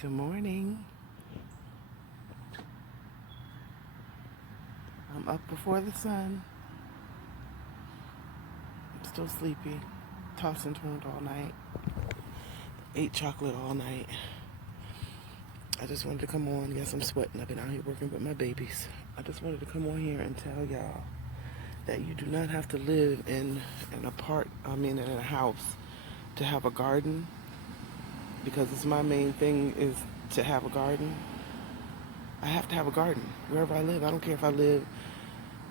Good morning. I'm up before the sun. I'm still sleepy. Tossed and turned all night. Ate chocolate all night. I just wanted to come on. Yes, I'm sweating. I've been out here working with my babies. I just wanted to come on here and tell y'all that you do not have to live in in a house to have a garden, because it's my main thing is to have a garden. I have to have a garden wherever I live. I don't care if I live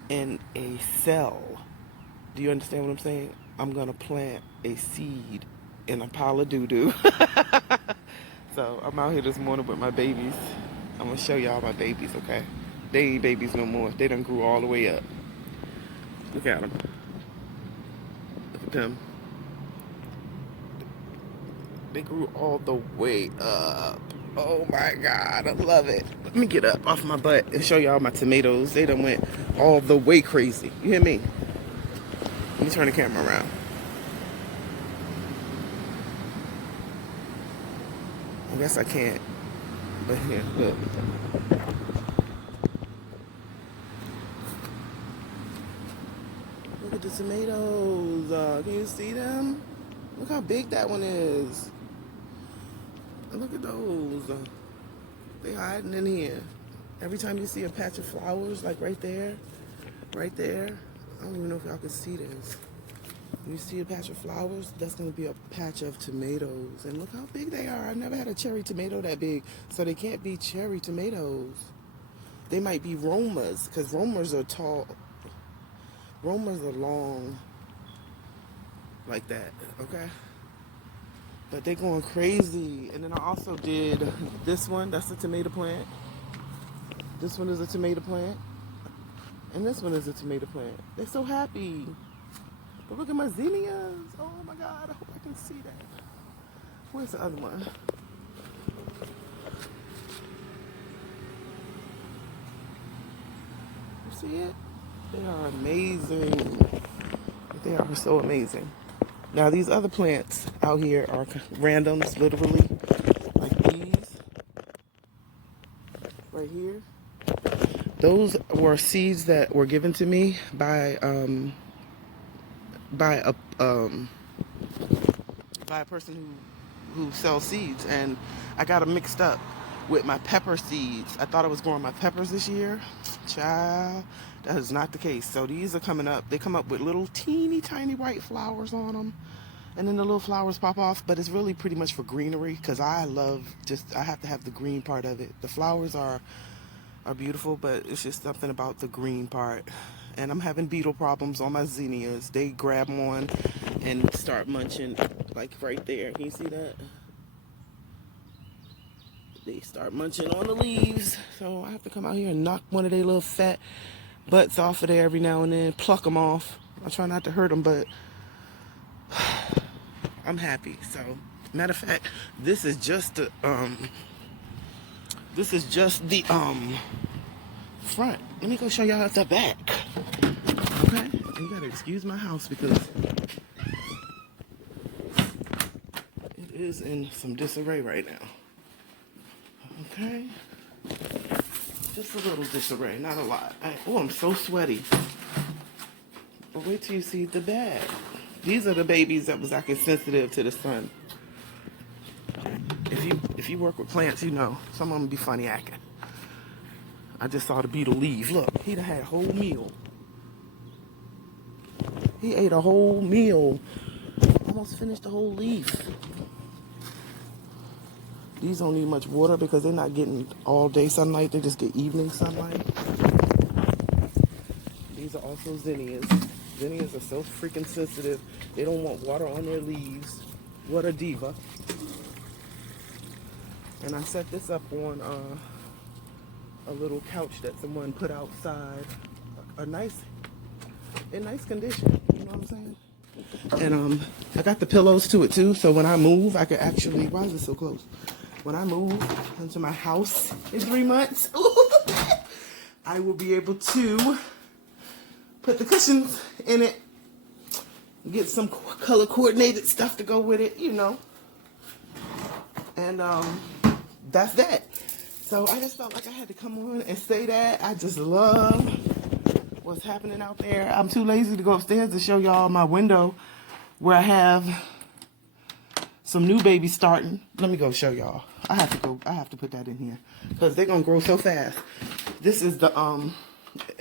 in a cell. Do you understand what I'm saying? I'm gonna plant a seed in a pile of doo-doo. So I'm out here this morning with my babies. I'm gonna show y'all my babies, okay? They ain't babies no more. They done grew all the way up. Look at them. Look at them. They grew all the way up. Oh my God, I love it. Let me get up off my butt and show y'all my tomatoes. They done went all the way crazy. You hear me? Let me turn the camera around. I guess I can't. But here, look. Look at the tomatoes. Can you see them? Look how big that one is. Look at those. They hiding in here. Every time you see a patch of flowers, like right there, I don't even know if y'all can see this. When you see a patch of flowers, that's going to be a patch of tomatoes. And look how big they are. I've never had a cherry tomato that big, so they can't be cherry tomatoes. They might be Romas, because Romas are tall. Romas are long like that, okay? But they're going crazy. And then I also did this one. That's a tomato plant. This one is a tomato plant. And this one is a tomato plant. They're so happy. But look at my zinnias. Oh my God, I hope I can see that. Where's the other one? You see it? They are amazing. They are so amazing. Now these other plants out here are randoms, literally, like these right here. Those were seeds that were given to me by a person who sells seeds, and I got them mixed up with my pepper seeds. I thought I was growing my peppers this year. Child, that is not the case. So these are coming up. They come up with little teeny tiny white flowers on them, and then the little flowers pop off. But it's really pretty much for greenery, because I have to have the green part of it. The flowers are beautiful, but it's just something about the green part. And I'm having beetle problems on my zinnias. They grab on and start munching, like right there. Can you see that? They start munching on the leaves. So I have to come out here and knock one of their little fat butts off of there every now and then, pluck them off. I try not to hurt them, but I'm happy. So, matter of fact, this is just the front. Let me go show y'all at the back. Okay? You gotta excuse my house because it is in some disarray right now. Okay? Just a little disarray, not a lot. I'm so sweaty. But wait till you see the bag. These are the babies that was acting sensitive to the sun. If you work with plants, you know some of them be funny acting. I just saw the beetle leave. Look, he done had a whole meal. He ate a whole meal. Almost finished the whole leaf. These don't need much water because they're not getting all day sunlight. They just get evening sunlight. These are also zinnias. Zinnias are so freaking sensitive. They don't want water on their leaves. What a diva. And I set this up on a little couch that someone put outside. In nice condition. You know what I'm saying? And I got the pillows to it too, so when I move, I can actually. Why is it so close? When I move into my house in 3 months, I will be able to put the cushions in it, get some color coordinated stuff to go with it, you know. And that's that. So I just felt like I had to come on and say that. I just love what's happening out there. I'm too lazy to go upstairs to show y'all my window where I have some new babies starting. Let me go show y'all. I have to put that in here because they're gonna grow so fast. This is the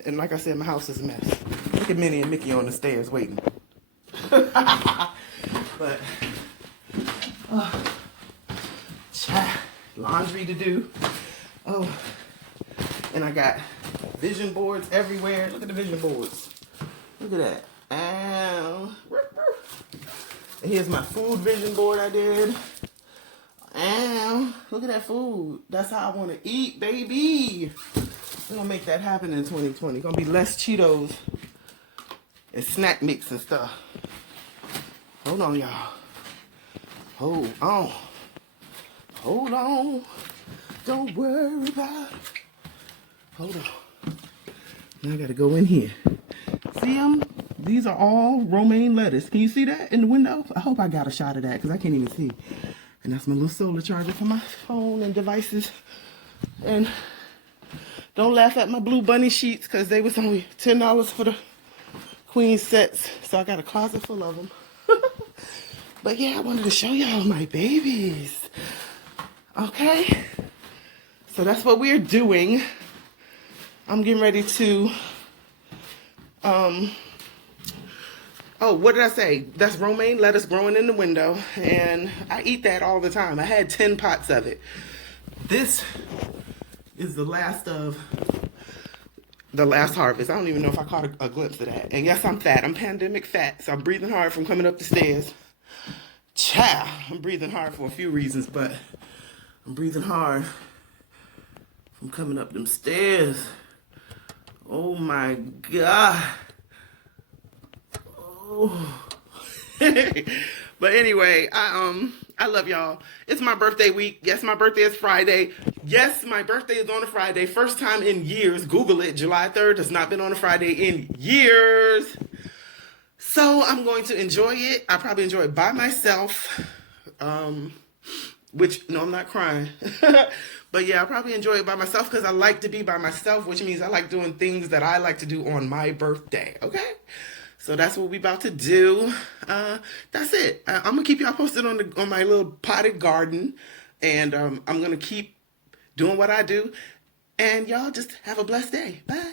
and like I said, my house is a mess. Look at Minnie and Mickey on the stairs waiting. But laundry to do. Oh, and I got vision boards everywhere. Look at the vision boards. Look at that. And here's my food vision board I did. And look at that food. That's how I want to eat, baby. We're going to make that happen in 2020. Going to be less Cheetos and snack mix and stuff. Hold on, y'all. Hold on. Hold on. Don't worry about it. Hold on. Now I got to go in here. See them? These are all romaine lettuce. Can you see that in the window? I hope I got a shot of that because I can't even see. And that's my little solar charger for my phone and devices. And don't laugh at my blue bunny sheets because they was only $10 for the queen sets. So I got a closet full of them. But yeah, I wanted to show y'all my babies. Okay? So that's what we're doing. I'm getting ready to, oh, what did I say? That's romaine lettuce growing in the window, and I eat that all the time. I had 10 pots of it. This is the last harvest. I don't even know if I caught a glimpse of that. And yes, I'm fat. I'm pandemic fat, so I'm breathing hard from coming up the stairs. Child, I'm breathing hard for a few reasons, but I'm breathing hard from coming up them stairs. Oh my God. Oh. But anyway, I love y'all. It's my birthday week. Yes, my birthday is Friday. Yes, my birthday is on a Friday. First time in years. Google it. July 3rd has not been on a Friday in years. So I'm going to enjoy it. I probably enjoy it by myself. Which, no, I'm not crying. But yeah, I probably enjoy it by myself because I like to be by myself, which means I like doing things that I like to do on my birthday. Okay? So that's what we about to do. That's it. I'm going to keep y'all posted on my little potted garden. And I'm going to keep doing what I do. And y'all just have a blessed day. Bye.